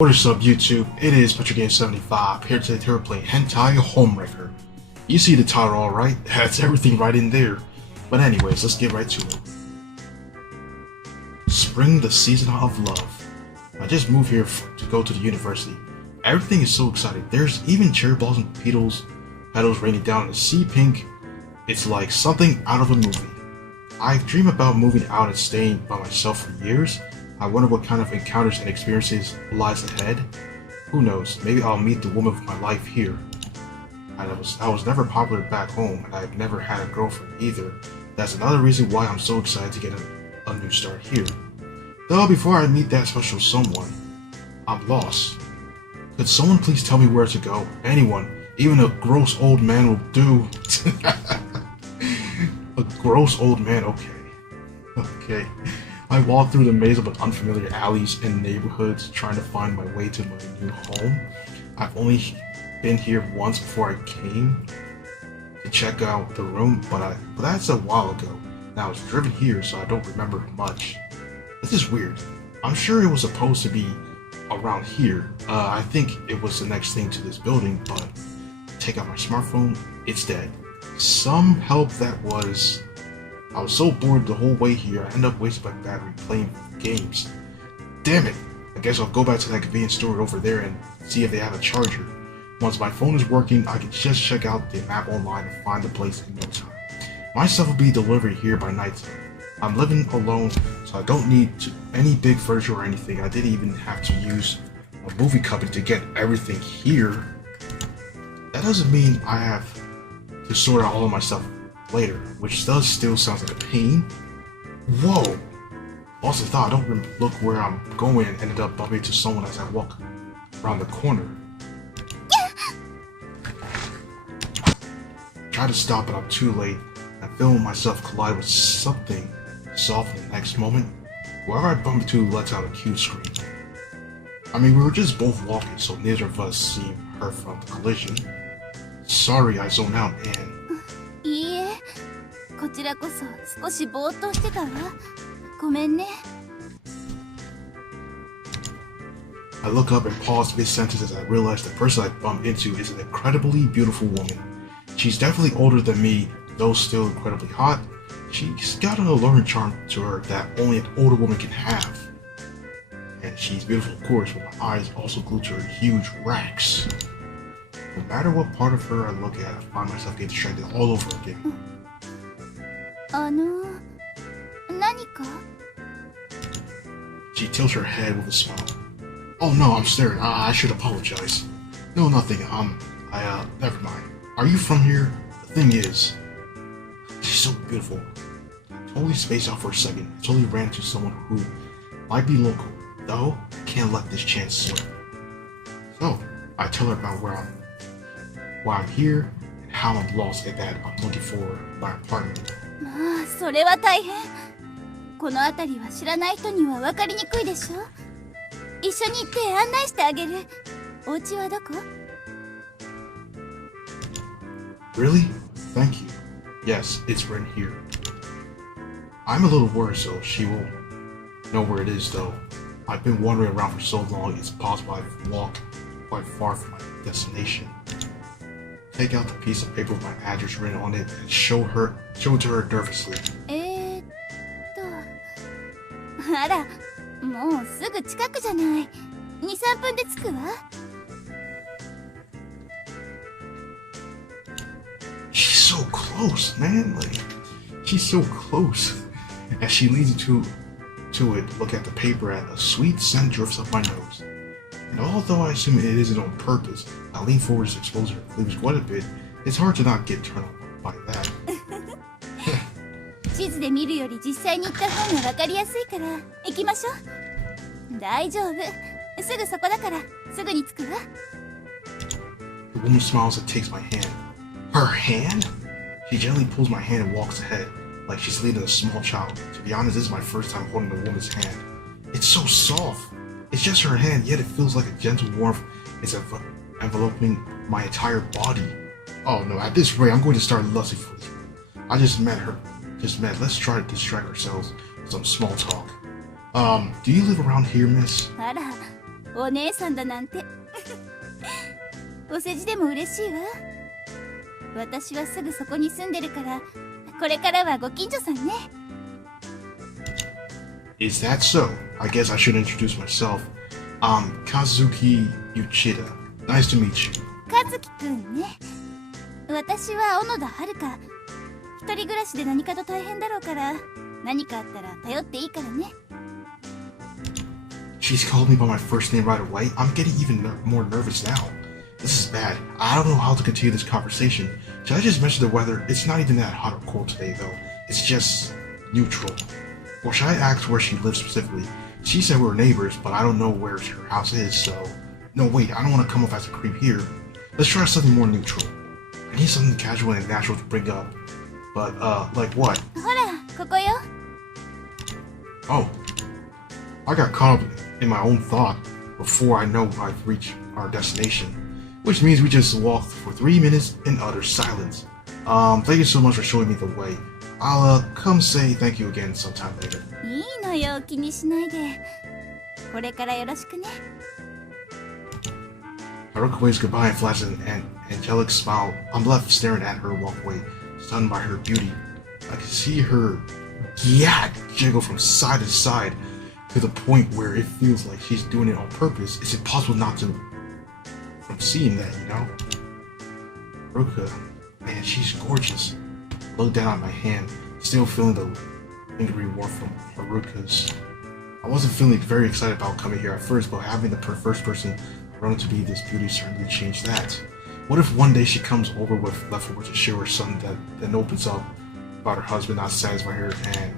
What is up, YouTube? It is PetroGame75 here today to play Hentai Homewrecker. You see the title alright? That's everything right in there. But anyways, let's get right to it. Spring, the season of love. I just moved here to go to the university. Everything is so exciting. There's even cherry blossom petals raining down in the sea pink. It's like something out of a movie. I've dreamed about moving out and staying by myself for years. I wonder what kind of encounters and experiences lies ahead. Who knows, maybe I'll meet the woman of my life here. I was never popular back home, and I've never had a girlfriend either. That's another reason why I'm so excited to get a new start here. Though before I meet that special someone, I'm lost. Could someone please tell me where to go? Anyone, even a gross old man will do. A gross old man, okay. I walk through the maze of unfamiliar alleys and neighborhoods trying to find my way to my new home. I've only been here once before I came to check out the room, but that's a while ago. And I was driven here, so I don't remember much. This is weird. I'm sure it was supposed to be around here. I think it was the next thing to this building, but take out my smartphone, it's dead. Some help that was... I was so bored the whole way here, I ended up wasting my battery playing games. Damn it! I guess I'll go back to that convenience store over there and see if they have a charger. Once my phone is working, I can just check out the map online and find the place in no time. My stuff will be delivered here by nighttime. I'm living alone, so I don't need any big furniture or anything. I didn't even have to use a movie company to get everything here. That doesn't mean I have to sort out all of my stuff later, which does still sound like a pain. Whoa! Also thought I don't look where I'm going and ended up bumping into someone as I walk around the corner. Try to stop, but I'm too late. I feel myself collide with something soft in the next moment. Whoever I bump into lets out a cute scream. I mean, we were just both walking, so neither of us seemed hurt from the collision. Sorry, I zoned out, and いいえ、こちらこそ少しぼーっとしてたわ。ごめんね。I look up and pause mid-sentence as I realize the person I bumped into is an incredibly beautiful woman. She's definitely older than me, though still incredibly hot. She's got an alluring charm to her that only an older woman can have. And she's beautiful, of course, but my eyes also glued to her huge racks. No matter what part of her I look at, I find myself getting distracted all over again. 何か? She tilts her head with a smile. Oh no, I'm staring. I should apologize. No, nothing. Never mind. Are you from here? The thing is, she's so beautiful. I totally spaced out for a second. I totally ran into someone who might be local. Though, I can't let this chance slip. So, I tell her about why I'm here and how I'm lost and that I'm looking for my apartment. まあ、それは大変。この辺りは知らない人には分かりにくいでしょ。一緒に行って案内してあげる。お家はどこ? Really? Thank you. Yes, it's right here. I'm a little worried, so she won't know where it is, though. I've been wandering around for so long, it's possible I've walked quite far from my destination. Take out the piece of paper with my address written on it and show it to her nervously. あら、もうすぐ近くじゃない。2、3分で着くわ。She's so close, man. Like, she's so close. As she leans to it, look at the paper, and a sweet scent drifts up my nose. And although I assume it isn't on purpose, I lean forward to expose her cleavage quite a bit. It's hard to not get turned on by that. 地図で見るより実際に行った方が分かりやすいから行きましょう。大丈夫。すぐそこだからすぐに着くわ。The woman smiles and takes my hand. Her hand? She gently pulls my hand and walks ahead, like she's leading a small child. To be honest, this is my first time holding a woman's hand. It's so soft. It's just her hand, yet it feels like a gentle warmth is enveloping my entire body. Oh no, at this rate, I'm going to start lusting for this. I just met her. Let's try to distract ourselves with some small talk. Do you live around here, miss? あら、お姉さんだなんてお世辞でも嬉しいわ。私はすぐそこに住んでるから、これからはご近所さんね。Is that so? I guess I should introduce myself. I'm Kazuki Uchida. Nice to meet you. 和樹くんね。私は小野田遥。一人暮らしで何かと大変だろうから、何かあったら頼っていいからね。She's called me by my first name right away. I'm getting even more nervous now. This is bad. I don't know how to continue this conversation. Should I just mention the weather? It's not even that hot or cold today, though. It's just neutral. Or should I ask where she lives specifically? She said we're neighbors, but I don't know where her house is, so... No, wait, I don't want to come off as a creep here. Let's try something more neutral. I need something casual and natural to bring up. But, like what? ほら、ここよ。Oh. I got caught up in my own thought before I know I've reached our destination. Which means we just walked for 3 minutes in utter silence. Thank you so much for showing me the way. I'll, come say thank you again sometime later. いいのよ、気にしないで。これからよろしくね。Haruka waves goodbye and flashes an angelic smile. I'm left staring at her walk away, stunned by her beauty. I can see her jiggle from side to side to the point where it feels like she's doing it on purpose. It's impossible not to from seeing that, you know? Haruka, man, she's gorgeous. I look down at my hand, still feeling the lingering warmth from Haruka's. I wasn't feeling very excited about coming here at first, but having the first person run to be this beauty certainly changed that. What if one day she comes over with leftovers to show her son that then opens up about her husband not satisfying her and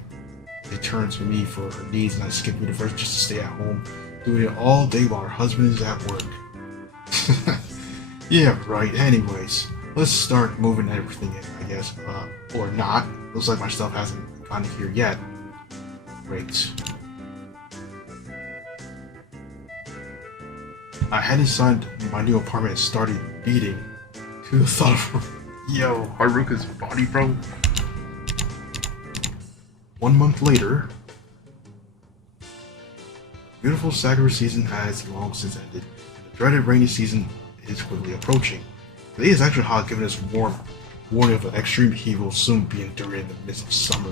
they turn to me for her needs and I skip university just to stay at home, doing it all day while her husband is at work. Yeah, right. Anyways, let's start moving everything in, I guess. Or not. Looks like my stuff hasn't gotten here yet. Great. I head inside my new apartment and started beating to the thought of yo, Haruka's body, bro. 1 month later, beautiful Sakura season has long since ended, and the dreaded rainy season is quickly approaching. Today is extra hot, giving us warning of an extreme heat will soon be endured in the midst of summer.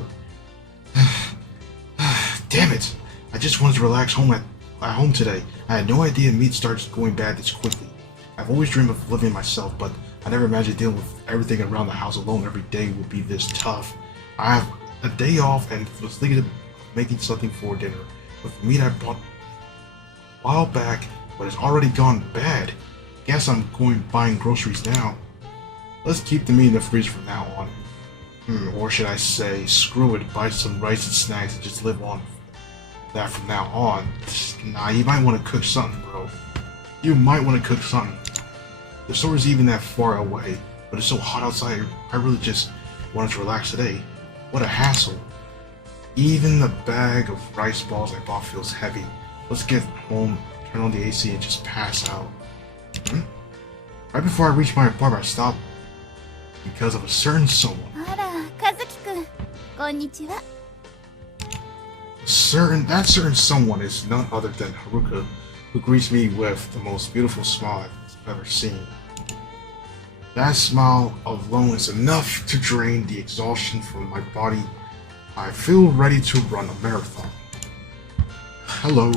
Damn it! I just wanted to relax at home today. I had no idea meat starts going bad this quickly. I've always dreamed of living myself, but I never imagined dealing with everything around the house alone every day would be this tough. I have a day off and was thinking of making something for dinner. With meat I bought a while back, but it's already gone bad. Guess I'm buying groceries now. Let's keep the meat in the freezer from now on. Or should I say, screw it, buy some rice and snacks and just live on that from now on. Nah, you might want to cook something, bro. You might want to cook something. The store is even that far away, but it's so hot outside, I really just wanted to relax today. What a hassle. Even the bag of rice balls I bought feels heavy. Let's get home, turn on the AC, and just pass out. Right before I reached my apartment, I stopped because of a certain someone. あら、和樹くん、こんにちは。That certain someone is none other than Haruka, who greets me with the most beautiful smile I've ever seen. That smile alone is enough to drain the exhaustion from my body. I feel ready to run a marathon. Hello.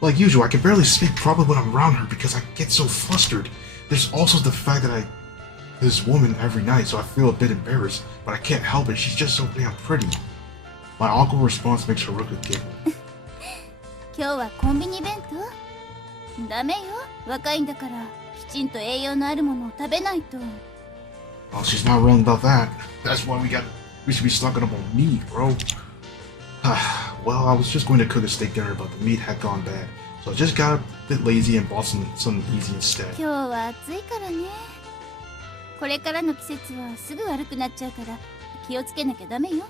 Like usual, I can barely speak properly when I'm around her because I get so flustered. There's also the fact that I this woman every night, so I feel a bit embarrassed, but I can't help it. She's just so damn pretty. My awkward response makes Haruka giggle. 今日はコンビニ弁当？ダメよ。若いんだからきちんと栄養のあるものを食べないと。Oh, she's not wrong about that. That's why we should be stocking up on meat, bro. Well, I was just going to cook a steak dinner, but the meat had gone bad, so I just got a bit lazy and bought something easy instead. 今日は暑いからね。これからの季節はすぐ悪くなっちゃうから気をつけなきゃダメよ。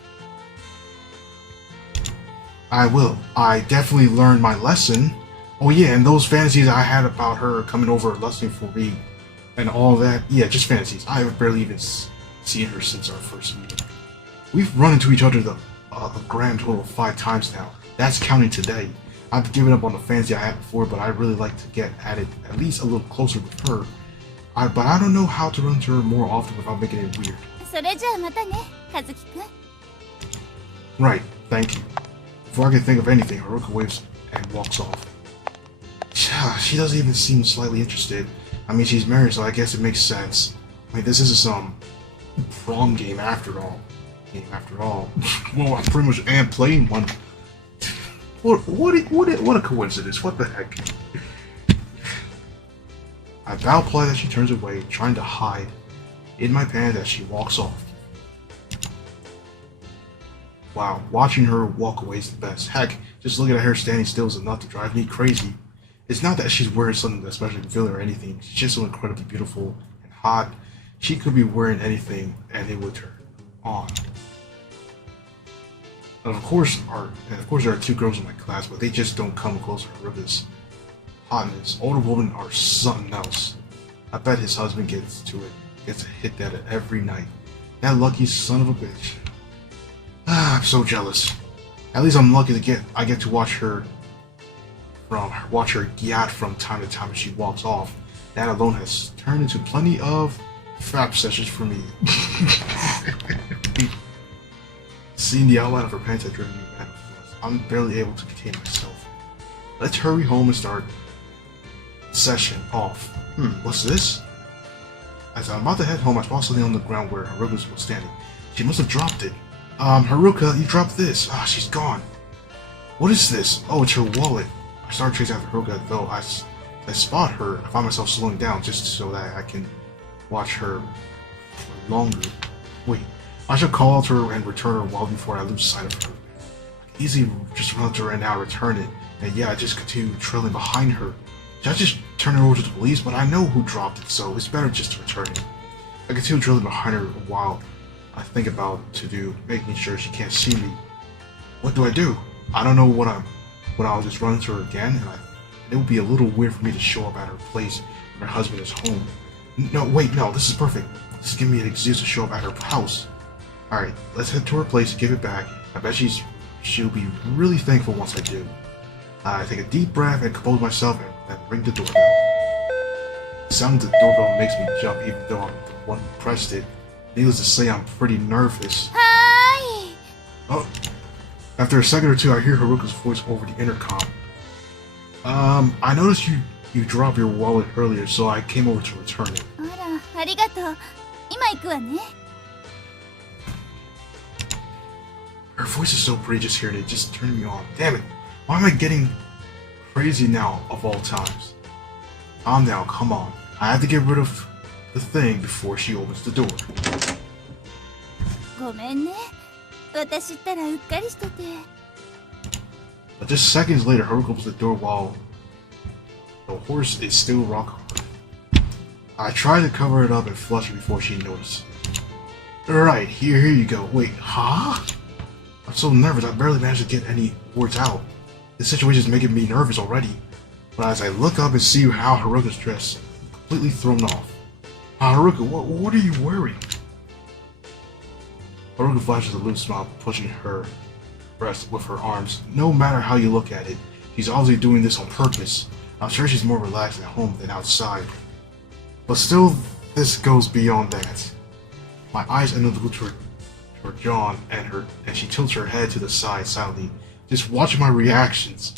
I will. I definitely learned my lesson. Oh yeah, and those fantasies I had about her coming over listening for me and all that. Yeah, just fantasies. I have barely even seen her since our first meeting. We've run into each other a grand total of 5 times now. That's counting today. I've given up on the fantasy I had before, but I'd really like to get at it at least a little closer with her. But I don't know how to run to her more often without making it weird. それじゃあまたね、和樹くん。 Right, thank you. Before I can think of anything, Haruka waves and walks off. She doesn't even seem slightly interested. I mean, she's married, so I guess it makes sense. I mean, this isn't some prom game after all. Well, I pretty much am playing one. What a coincidence. What the heck? I bow polite as she turns away, trying to hide in my pants as she walks off. Wow, watching her walk away is the best. Heck, just looking at her standing still is enough to drive me crazy. It's not that she's wearing something especially revealing or anything. She's just so incredibly beautiful and hot. She could be wearing anything and it would turn on. And of course there are two girls in my class, but they just don't come close to Haruka's hotness. Older women are something else. I bet his husband gets to hit that every night. That lucky son of a bitch. I'm so jealous. At least I'm lucky I get to watch her gyat from time to time as she walks off. That alone has turned into plenty of fap sessions for me. Seeing the outline of her pants had driven me mad. I'm barely able to contain myself. Let's hurry home and start session off. What's this? As I'm about to head home, I saw something on the ground where Haruka was standing. She must have dropped it. Haruka, you dropped this. She's gone. What is this? Oh, it's her wallet. I start chasing after Haruka, though I spot her. I find myself slowing down just so that I can watch her for longer. Wait, I should call to her and return her well before I lose sight of her. I can easily just run to her and now return it. And yeah, I just continue trailing behind her. Should I just turn it over to the police? But I know who dropped it, so it's better just to return it. I continue trailing behind her while I think about to do, making sure she can't see me. What do I do? I don't know what I'll just run into her again, and it would be a little weird for me to show up at her place when her husband is home. No, wait, no, this is perfect. This is giving me an excuse to show up at her house. Alright, let's head to her place and give it back. I bet she'll be really thankful once I do. I take a deep breath and compose myself and ring the doorbell. The sound of the doorbell makes me jump even though I'm the one who pressed it. Needless to say, I'm pretty nervous. Hi! Oh, after a second or two, I hear Haruka's voice over the intercom. I noticed you dropped your wallet earlier, so I came over to return it. あら、ありがとう。今行くわね。 Her voice is so pretty just hearing it, just turning me on. Damn it, why am I getting crazy now of all times? Calm down, come on. I have to get rid of the thing before she opens the door. ごめんね。私ったらうっかりしてて。 But just seconds later, Haruka opens the door while the horse is still rock hard. I try to cover it up and flush it before she notices. Alright, here you go. Wait, huh? I'm so nervous, I barely managed to get any words out. This situation is making me nervous already. But as I look up and see how Haruka's dressed, I'm completely thrown off. Haruka, what are you wearing? Haruka flashes a loose smile, pushing her breast with her arms. No matter how you look at it, she's obviously doing this on purpose. I'm sure she's more relaxed at home than outside. But still, this goes beyond that. My eyes end up toward John and she tilts her head to the side silently, just watching my reactions.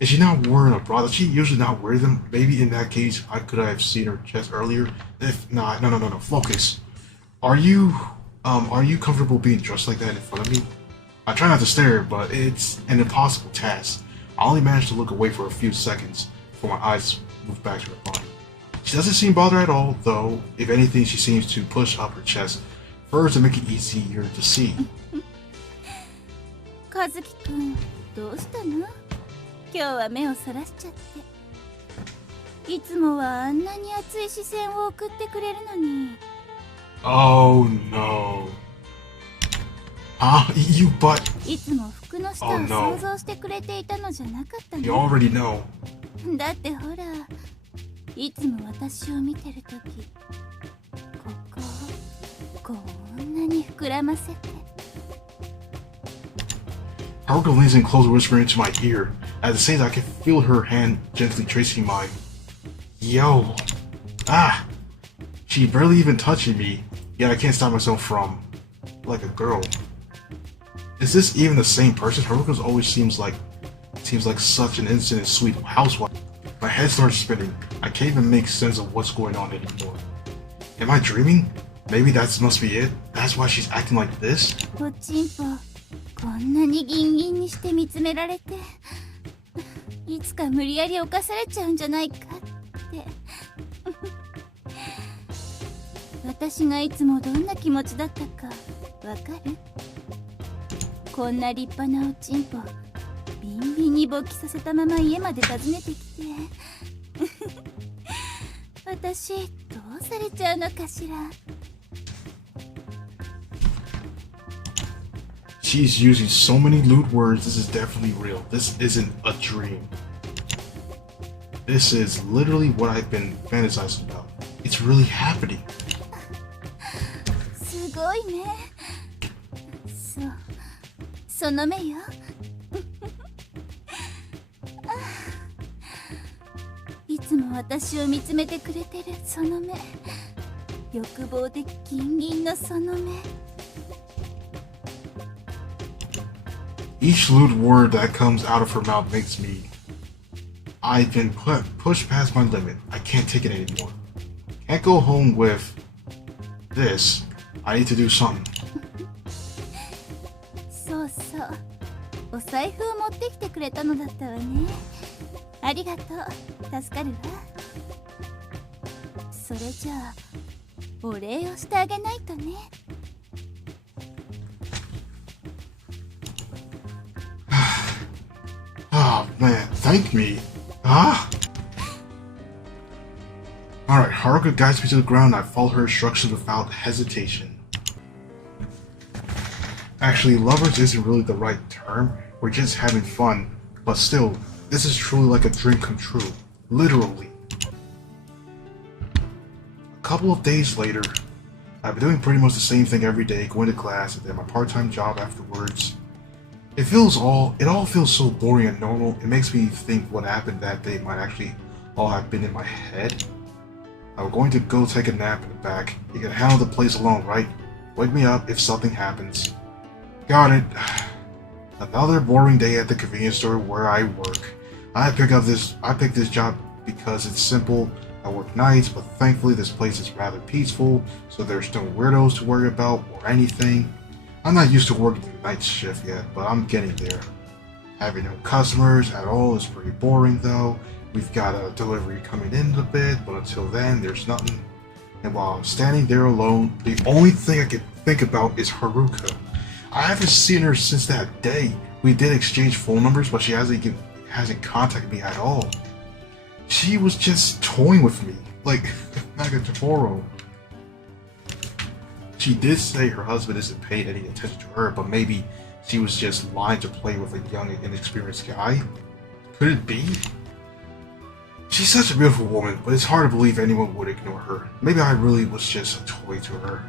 Is she not wearing a bra? Does she usually not wear them? Maybe in that case, I could have seen her chest earlier. If not, no, focus. Are you comfortable being dressed like that in front of me? I try not to stare, but it's an impossible task. I only managed to look away for a few seconds before my eyes move back to her body. She doesn't seem bothered at all, though. If anything, she seems to push up her chest first to make it easier to see. 和樹くん、どうしたの？今日は目をそらしちゃって。いつもはあんなに熱い視線を送ってくれるのに。Oh no. You but いつも服の下を想像してくれていたのじゃなかったの？ You already know. だってほら、いつも私を見てるとき、こんなに膨らませて。 Haruka leans in closer, whispering into my ear. At the same time, I can feel her hand gently tracing mine. Yo. Ah. She barely even touching me, yet I can't stop myself from, like a girl. Is this even the same person? Haruka always seems like such an innocent and sweet housewife. My head starts spinning. I can't even make sense of what's going on anymore. Am I dreaming? Maybe that must be it. That's why she's acting like this? おちんぽ、こんなにギンギンにして見つめられて、いつか無理やり犯されちゃうんじゃないかって。私がいつもどんな気持ちだったかわかる？こんな立派なおちんぽ、ビンビンに勃起させたまま家まで訪ねてきて私どうされちゃうのかしら。 She's using so many lewd words. This is definitely real. This isn't a dream. This is literally what I've been fantasizing about. It's really happening. すごいね。その目よ。いつも私を見つめてくれてるその目。欲望でギンギンのその目。 Each lewd word that comes out of her mouth makes me... I've been pushed past my limit. I can't take it anymore. Can't go home with this. I need to do something. そうそう。お財布を持ってきてくれたのだったわね。ありがとう。助かるわ。それじゃあ、お礼をしてあげないとね。 Oh man, thank me. Ah! Alright, Haruka guides me to the ground. I follow her instructions without hesitation. Actually, lovers isn't really the right term. We're just having fun. But still, this is truly like a dream come true. Literally. A couple of days later, I've been doing pretty much the same thing every day, going to class and then my part-time job afterwards. It all feels so boring and normal. It makes me think what happened that day might actually all have been in my head. I'm going to go take a nap in the back. You can handle the place alone, right? Wake me up if something happens. Got it. Another boring day at the convenience store where I work. I picked this job because it's simple. I work nights, but thankfully this place is rather peaceful, so there's no weirdos to worry about or anything. I'm not used to working the night shift yet, but I'm getting there. Having no customers at all is pretty boring though. We've got a delivery coming in a bit, but until then, there's nothing. And while I'm standing there alone, the only thing I can think about is Haruka. I haven't seen her since that day. We did exchange phone numbers, but she hasn't contacted me at all. She was just toying with me, like Nagatoro. She did say her husband isn't paying any attention to her, but maybe she was just lying to play with a young and inexperienced guy? Could it be? She's such a beautiful woman, but it's hard to believe anyone would ignore her. Maybe I really was just a toy to her.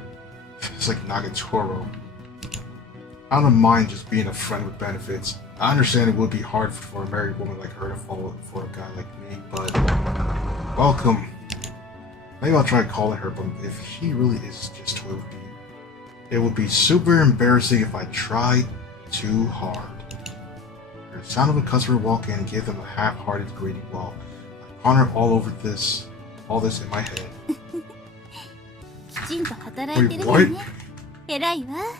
It's like Nagatoro. I don't mind just being a friend with benefits. I understand it would be hard for a married woman like her to fall for a guy like me, but... Welcome. Maybe I'll try calling her, but if he really is just toy with me, it would be super embarrassing if I tried too hard. The sound of a customer walk in and give them a half-hearted greeting while I ponder all this in my head. Wait, what?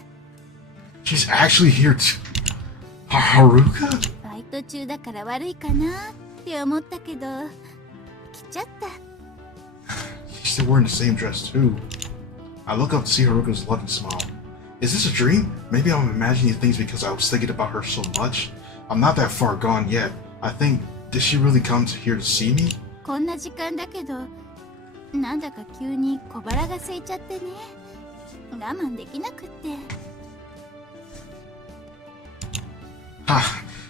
She's actually here too. Haruka? バイト中だから悪いかなって思ったけど、来ちゃった。 She's still wearing the same dress too. I look up to see Haruka's loving smile. Is this a dream? Maybe I'm imagining things because I was thinking about her so much. I'm not that far gone yet. I think, did she really come here to see me? こんな時間だけど、なんだか急に小腹が空いちゃってね。我慢できなくって。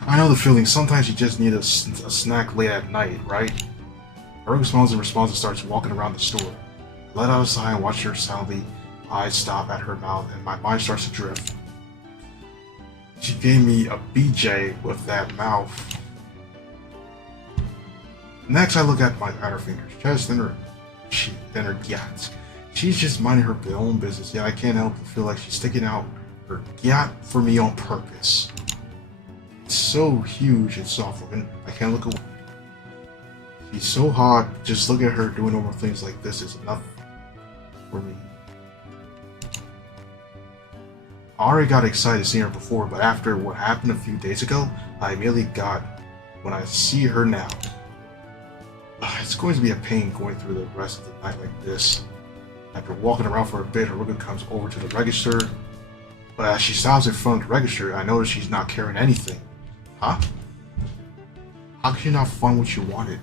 I know the feeling. Sometimes you just need a snack late at night, right? Haruka smiles in response and starts walking around the store. I let out a sigh and watch her silently. Eyes stop at her mouth and my mind starts to drift. She gave me a BJ with that mouth. Next, I look at her fingers, chest, then her gyats. She's just minding her own business, yet I can't help but feel like she's sticking out her gyat for me on purpose. It's so huge and soft looking, I can't look away. She's so hot, just look at her doing normal things like this is enough for me. I already got excited seeing her before, but after what happened a few days ago, I immediately got when I see her now. It's going to be a pain going through the rest of the night like this. After walking around for a bit, Haruka comes over to the register, but as she stops in front of the register, I notice she's not carrying anything. Huh? How could you not find what you wanted?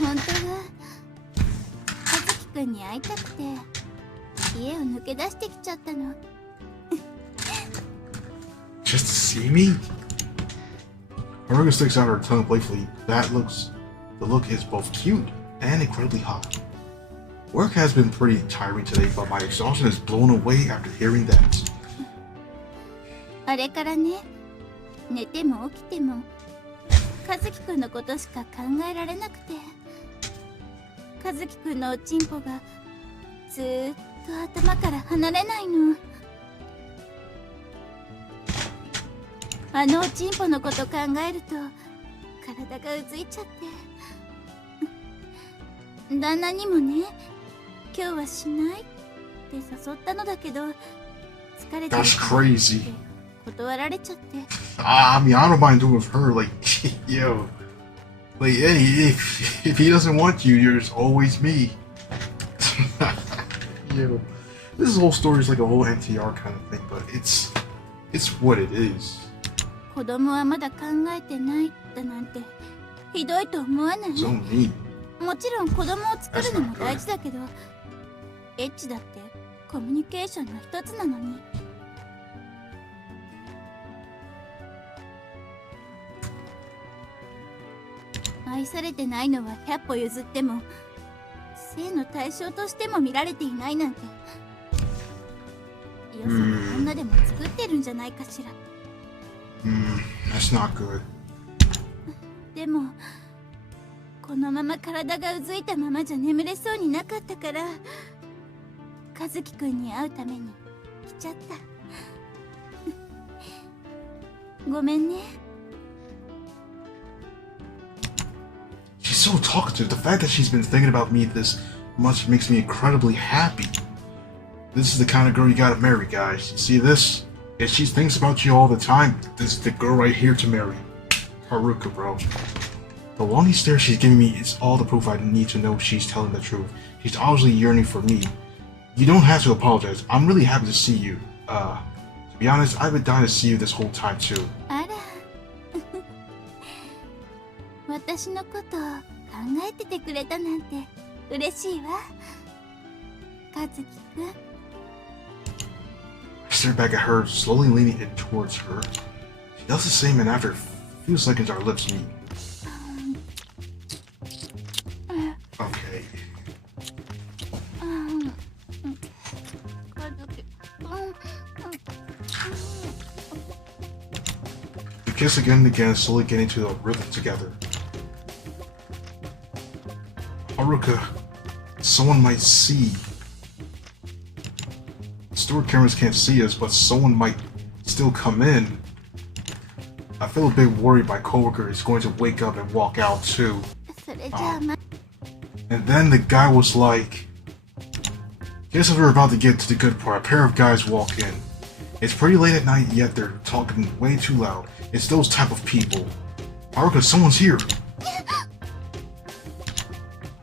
本当は和樹くんに会いたくて家を抜け出してきちゃったの。Just to see me? Haruka sticks out her tongue playfully. The look is both cute and incredibly hot. Work has been pretty tiring today, but my exhaustion is blown away after hearing that. あれからね、寝ても起きても和樹くんのことしか考えられなくて、和樹くんのおちんぽがずーっと頭から離れないの。あのおちんぽのこと考えると体がうずいちゃって、旦那にもね、今日はしないって誘ったのだけど、疲れてるからって断られちゃって。I mean, I don't mind doing with her. Like, yo, like, hey, if he doesn't want you, there's always me. Yo, this whole story is like a whole NTR kind of thing, but it's what it is. 子供はまだ考えてないだなんてひどいと思わない？ So mean. もちろん子供を作るのも大事だけど、エッチだってコミュニケーションの一つなのに。愛されてないのは100歩譲っても性の対象としても見られていないなんて、よその女でも作ってるんじゃないかしら。That's not good. でもこのまま体がうずいたままじゃ眠れそうになかったから、和樹くんに会うために来ちゃった。ごめんね。She's so talkative. The fact that she's been thinking about me this much makes me incredibly happy. This is the kind of girl you gotta marry, guys. You see this? If she thinks about you all the time, this is the girl right here to marry. Haruka, bro. The longing stare she's giving me is all the proof I need to know she's telling the truth. She's obviously yearning for me. You don't have to apologize. I'm really happy to see you. To be honest, I've been dying to see you this whole time too. あら私のことを考えててくれたなんて嬉しいわ、和樹くん。I stare back at her, slowly leaning in towards her. She does the same, and after a few seconds, our lips meet. Okay. We kiss again and again, slowly getting to the rhythm together. Haruka, someone might see. Store cameras can't see us, but someone might still come in. I feel a bit worried my coworker is going to wake up and walk out too. And then the guy was like, guess as we're about to get to the good part, a pair of guys walk in. It's pretty late at night, yet they're talking way too loud. It's those type of people. Haruka, someone's here.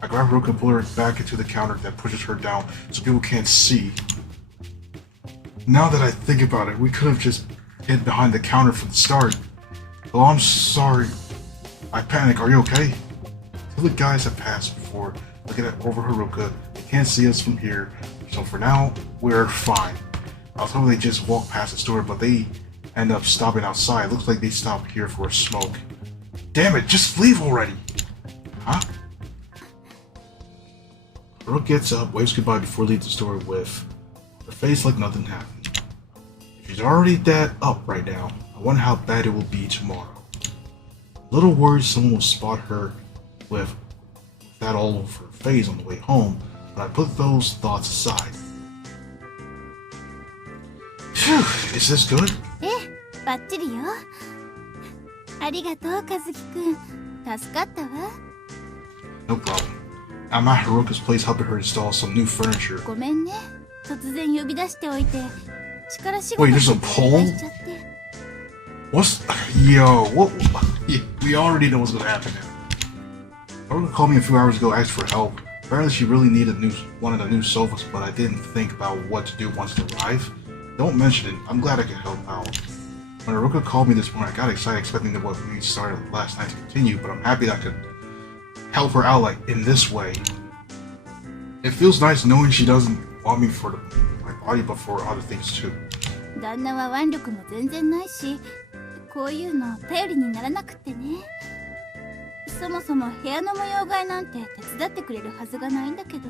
I grab Haruka and pull her back into the counter that pushes her down so people can't see. Now that I think about it, we could have just hid behind the counter from the start. Oh, I'm sorry. I panic. Are you okay? Till the guys have passed before looking at over Haruka. They can't see us from here, so for now, we're fine. I was hoping they just walk past the store, but they end up stopping outside. Looks like they stopped here for a smoke. Damn it, just leave already! Huh? Haruka gets up, waves goodbye before leaving the store with her face like nothing happened. If she's already that up right now, I wonder how bad it will be tomorrow. A little worried someone will spot her with that all over her face on the way home, but I put those thoughts aside. Phew, is this good? バッチリよ。ありがとう、和樹くん。助かったわ。No problem. I'm at Haruka's place helping her install some new furniture. ごめんね。突然呼び出しておいて。力仕事 Wait, there's a poll? しちゃって。What's... Yo, what... We already know what's gonna happen now. Haruka called me a few hours ago, asked for help. Apparently she really wanted a new sofas, but I didn't think about what to do once it arrived. Don't mention it. I'm glad I could help out. When Haruka called me this morning, I got excited expecting that what we started last night to continue, but I'm happy that I could help her out like in this way. It feels nice knowing she doesn't want me for my body, but for other things too. 旦那は腕力も全然ないし、こういうの頼りにならなくってね。そもそも部屋の模様替えなんて手伝ってくれるはずがないんだけど。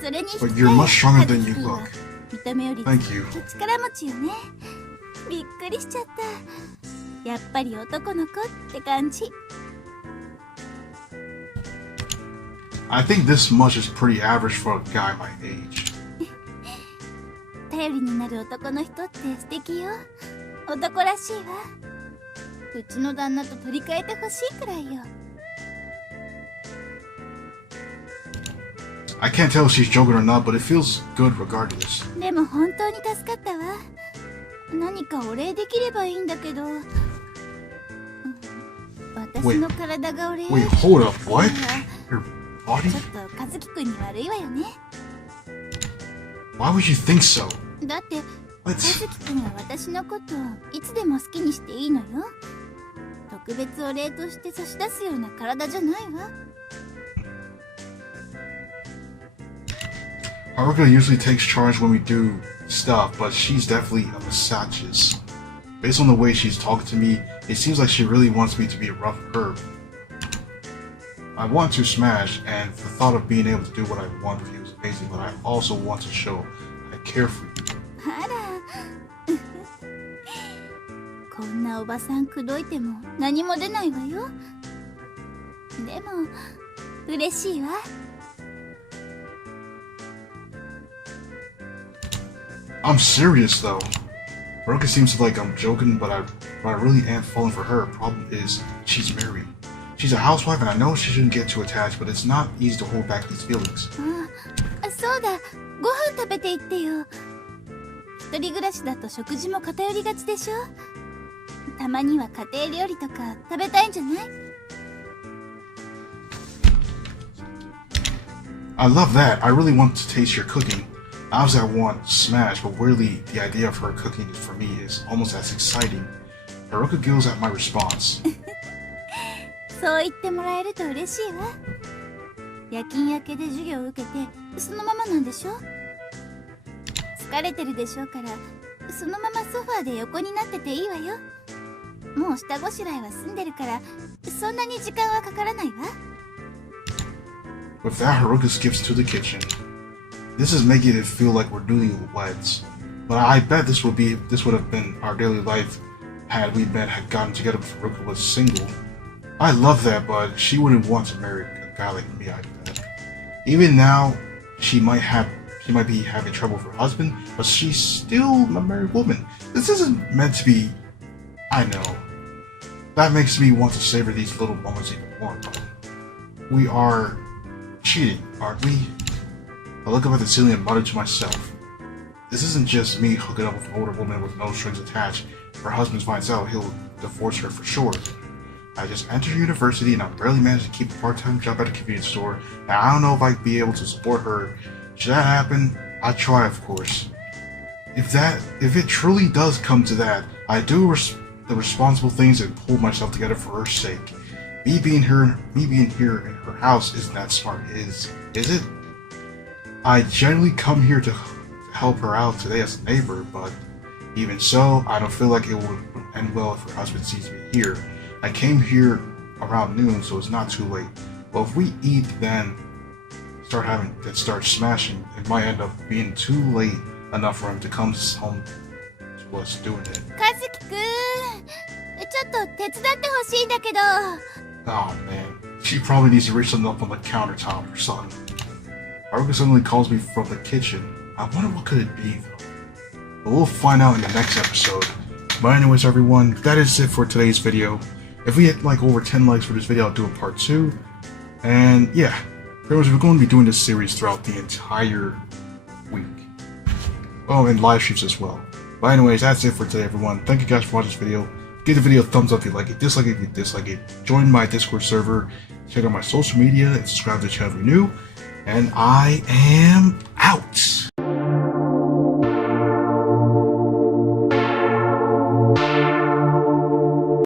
それにして But you're much stronger than you look. 見た目より Thank you. 力持ちよね。びっくりしちゃった。やっぱり男の子って感じ。I think this much is pretty average for a guy my age. 頼りになる男の人って素敵よ。男らしいわ。うちの旦那と取り替えてほしいくらいよ。I can't tell if she's joking or not, but it feels good regardless. でも本当に助かったわ。何かお礼できればいいんだけど。私の体がお礼。Wait, hold up, what? Your body? ちょっと和樹くんに悪いわよね。Why would you think so? だって和樹くんは私のこといつでも好きにしていいのよ。特別お礼として差し出すような体じゃないわ。Haruka usually takes charge when we do stuff, but she's definitely a misogynist. Based on the way she's talking to me, it seems like she really wants me to be a rough herb. I want to smash, and the thought of being able to do what I want with you is amazing, but I also want to show I care for you. あらこんなおばさん口説いても何も出ないわよ。でも嬉しいわ。I'm serious though. Haruka seems like I'm joking, but I really am falling for her. Problem is, she's married. She's a housewife, and I know she shouldn't get too attached, but it's not easy to hold back these feelings. そうだ、ご飯食べていってよ。一人暮らしだと食事も偏りがちでしょ。たまには家庭料理とか食べたいんじゃない？ I love that. I really want to taste your cooking. Obviously, I want smash, but weirdly, the idea of her cooking for me is almost as exciting. Haruka giggles at my response. そう言ってもらえると嬉しいわ。夜勤明けで授業を受けてそのままなんでしょ？疲れてるでしょうからそのままソファーで横になってていいわよ。もう下ごしらえは済んでるからそんなに時間はかからないわ。 With that, Haruka skips to the kitchen. This is making it feel like we're newlyweds. But I bet this would have been our daily life had gotten together before Haruka was single. I love that, but she wouldn't want to marry a guy like me, I bet. Even now, she might be having trouble with her husband, but she's still a married woman. This isn't meant to be. I know. That makes me want to savor these little moments even more, but we are cheating, aren't we? I look up at the ceiling and mutter to myself. This isn't just me hooking up with an older woman with no strings attached. If her husband finds out, he'll divorce her for sure. I just entered university and I barely managed to keep a part-time job at a convenience store, and I don't know if I'd be able to support her. Should that happen, I'd try, of course. If it truly does come to that, I do the responsible things and pull myself together for her sake. Me being here in her house isn't that smart, is it? I generally come here to help her out today as a neighbor, but even so, I don't feel like it would end well if her husband sees me here. I came here around noon, so it's not too late. But if we eat, then start smashing, it might end up being too late enough for him to come home to us doing it. 和樹くん、ちょっと手伝ってほしいんだけど。 Oh man, she probably needs to reach something up on the countertop or something. Haruka suddenly calls me from the kitchen. I wonder what could it be though. But we'll find out in the next episode. But anyways everyone, that is it for today's video. If we hit like over 10 likes for this video, I'll do a part 2. And yeah, pretty much we're going to be doing this series throughout the entire week. Oh, and live streams as well. But anyways, that's it for today everyone. Thank you guys for watching this video. Give the video a thumbs up if you like it, dislike it if you dislike it. Join my Discord server, check out my social media, and subscribe to the channel if you're new. And I am out!